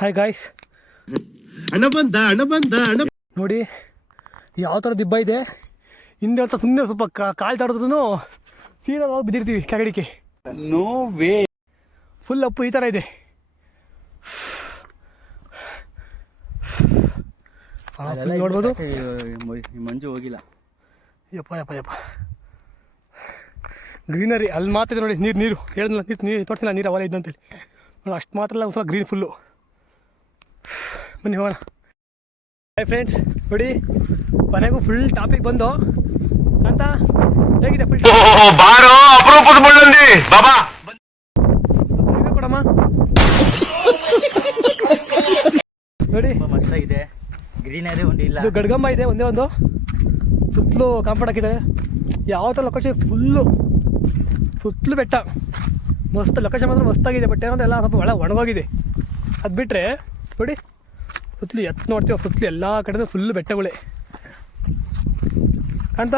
Hi guys, ಅಣ್ಣ ಬಂದ ನೋಡಿ ಯಾವ ಥರ ದಿಬ್ಬ ಇದೆ. ಹಿಂದೆ ಅಂತ ಸುಮ್ಮನೆ ಸ್ವಲ್ಪ ಕಾಲು ತರದ್ರೂ ಸೀದಾ ನಾವು ಬಿದ್ದಿರ್ತೀವಿ ಕೆಳಗಡಿಕೆ. No way. ಫುಲ್ ಅಪ್ಪು ಈ ಥರ ಇದೆ. ನೋಡ್ಬೋದು, ಮಂಜು ಹೋಗಿಲ್ಲ. ಯಪ್ಪ ಯಪ್ಪ ಯಪ್ಪ ಗ್ರೀನರಿ ಅಲ್ಲಿ ಮಾತ್ರ ಇದೆ ನೋಡಿ. ನೀರು ಹೇಳಿದ್ನಲ್ಲ, ನೀರು ತೋರಿಸಿಲ್ಲ, ನೀರು ಅವೆಲ್ಲ ಇದ್ದಂತೇಳಿ ನೋಡಿ. ಅಷ್ಟು ಮಾತ್ರ ಅಲ್ಲ, ಸ್ವಲ್ಪ ಗ್ರೀನ್ ಫುಲ್ಲು. ಬನ್ನಿ ಹೋಗೋಣ. ಹಾಯ್ ಫ್ರೆಂಡ್ಸ್, ನೋಡಿ ಕೊನೆಗೂ ಫುಲ್ ಟಾಪಿಕ್ ಬಂದು ಅಂತ ಹೇಗಿದೆ ಫುಲ್ ಕೊಡಮ್ಮ. ನೋಡಿ ಮಸ್ತಾಗಿದೆ, ಗ್ರೀನರಿ ಒಂದು ಇಲ್ಲ, ಇದು ಗಡ್ಗಂಬ ಇದೆ ಒಂದೇ ಒಂದು, ಸುತ್ತಲೂ ಕಾಂಪೌಂಡ್ ಹಾಕಿದ್ದಾರೆ. ಯಾವ ಥರ ಲೊಕೇಶನ್ ಸುತ್ತಲೂ ಬೆಟ್ಟ, ಮಸ್ತ್ ಲೊಕೇಶನ್ ಮಾತ್ರ ಮಸ್ತಾಗಿದೆ. ಬಟ್ ಏನಂದ್ರೆ ಎಲ್ಲ ಸ್ವಲ್ಪ ಒಣಗೋಗಿದೆ. ಅದು ಬಿಟ್ಟರೆ ನೋಡಿ ಸುತ್ತಲೂ ನೋಡ್ತೀವಿ, ಸುತ್ತಲೂ ಎಲ್ಲ ಕಡೆ ಫುಲ್ಲು ಬೆಟ್ಟಗಳೇ. ಕಾಂತ,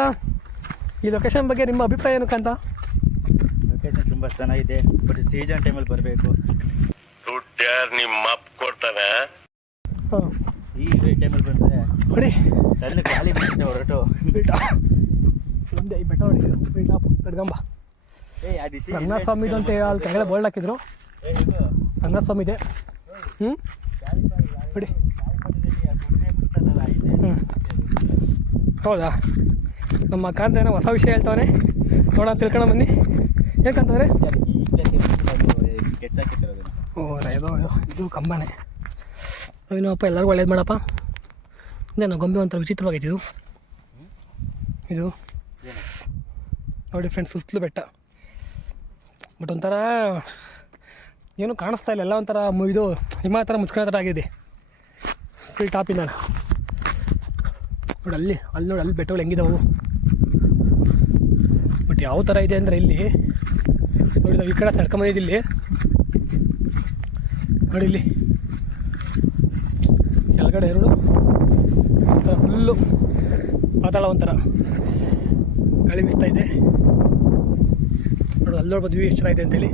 ಈ ಲೊಕೇಶನ್ ಬಗ್ಗೆ ನಿಮ್ಮ ಅಭಿಪ್ರಾಯ ಏನು ಕಾಂತ? ಲೊಕೇಶನ್ ತುಂಬ ಚೆನ್ನಾಗಿದೆ, ಬಟ್ ಸೀಸನ್ ಟೈಮಲ್ಲಿ ಬರಬೇಕು. ನಿಮ್ಮ ಕೊಡ್ತಾನೆ. ಹಾಂ, ಈ ಟೈಮಲ್ಲಿ ಬಂದರೆ ನೋಡಿ ಅಲ್ಲಿ ಖಾಲಿ ಬಿಡುತ್ತೆ ಹೊರಟು. ಬೆಟ್ಟ ಒಂದೇ ಈ ಬೆಟ್ಟ ನೋಡಿ, ಬೆಟ್ಟ ಗಡ್ಗಂಬ ರಂಗಸ್ವಾಮಿದು ಅಂತ ಅಲ್ಲಿ ಕೆಳಗಡೆ ಬೋಲ್ಡ್ ಹಾಕಿದ್ರು. ರಂಗಸ್ವಾಮಿ ಇದೆ. ನೋಡಿ ಹೌದಾ, ನಮ್ಮ ಕಾಂತ ಏನೋ ಹೊಸ ವಿಷಯ ಹೇಳ್ತಾವನೆ, ನೋಡೋಣ ತಿಳ್ಕೊಳ್ಳೋ ಬನ್ನಿ. ಏನಂತಂದರೆ ಓ ಇದು ಕಂಬನೇ. ಅವಿನಪ್ಪ ಎಲ್ಲರಿಗೂ ಒಳ್ಳೇದು ಮಾಡಪ್ಪ. ಇದೇನು ಗೊಂಬೆ ಒಂಥರ ವಿಚಿತ್ರವಾಗೈತೆ ಇದು ನೋಡಿ ಫ್ರೆಂಡ್ಸ್. ಸುತ್ತಲೂ ಬೆಟ್ಟ, ಬಟ್ ಒಂಥರ ಏನು ಕಾಣಿಸ್ತಾ ಇಲ್ಲ, ಎಲ್ಲ ಒಂಥರ ಇದು ಹಿಮ ಥರ ಮುಚ್ಕೊಳ್ಳೋ ಥರ ಆಗಿದೆ ಫುಲ್ ಟಾಪಿಂದ. ನೋಡಿ ಅಲ್ಲಿ ನೋಡಿ, ಅಲ್ಲಿ ಬೆಟ್ಟಗಳು ಹೆಂಗಿದಾವು. ಬಟ್ ಯಾವ ಥರ ಇದೆ ಅಂದರೆ ಇಲ್ಲಿ ನೋಡಿ, ನಾವು ಈ ಕಡೆ ತಡ್ಕೊಂಬಂದಿದ್ದು ಇಲ್ಲಿ ನೋಡಿ, ಇಲ್ಲಿ ಕೆಳಗಡೆ ಎರಡು ಒಂಥರ ಫುಲ್ಲು ಪಾತಾಳ, ಒಂಥರ ಗಾಳಿ ಬೀಸ್ತಾ ಇದೆ ನೋಡಿ. ಅಲ್ಲಿ ನೋಡ್ಬೋದು ವ್ಯೂ ಎಷ್ಟು ಚೆನ್ನಾಗಿದೆ ಅಂತೇಳಿ.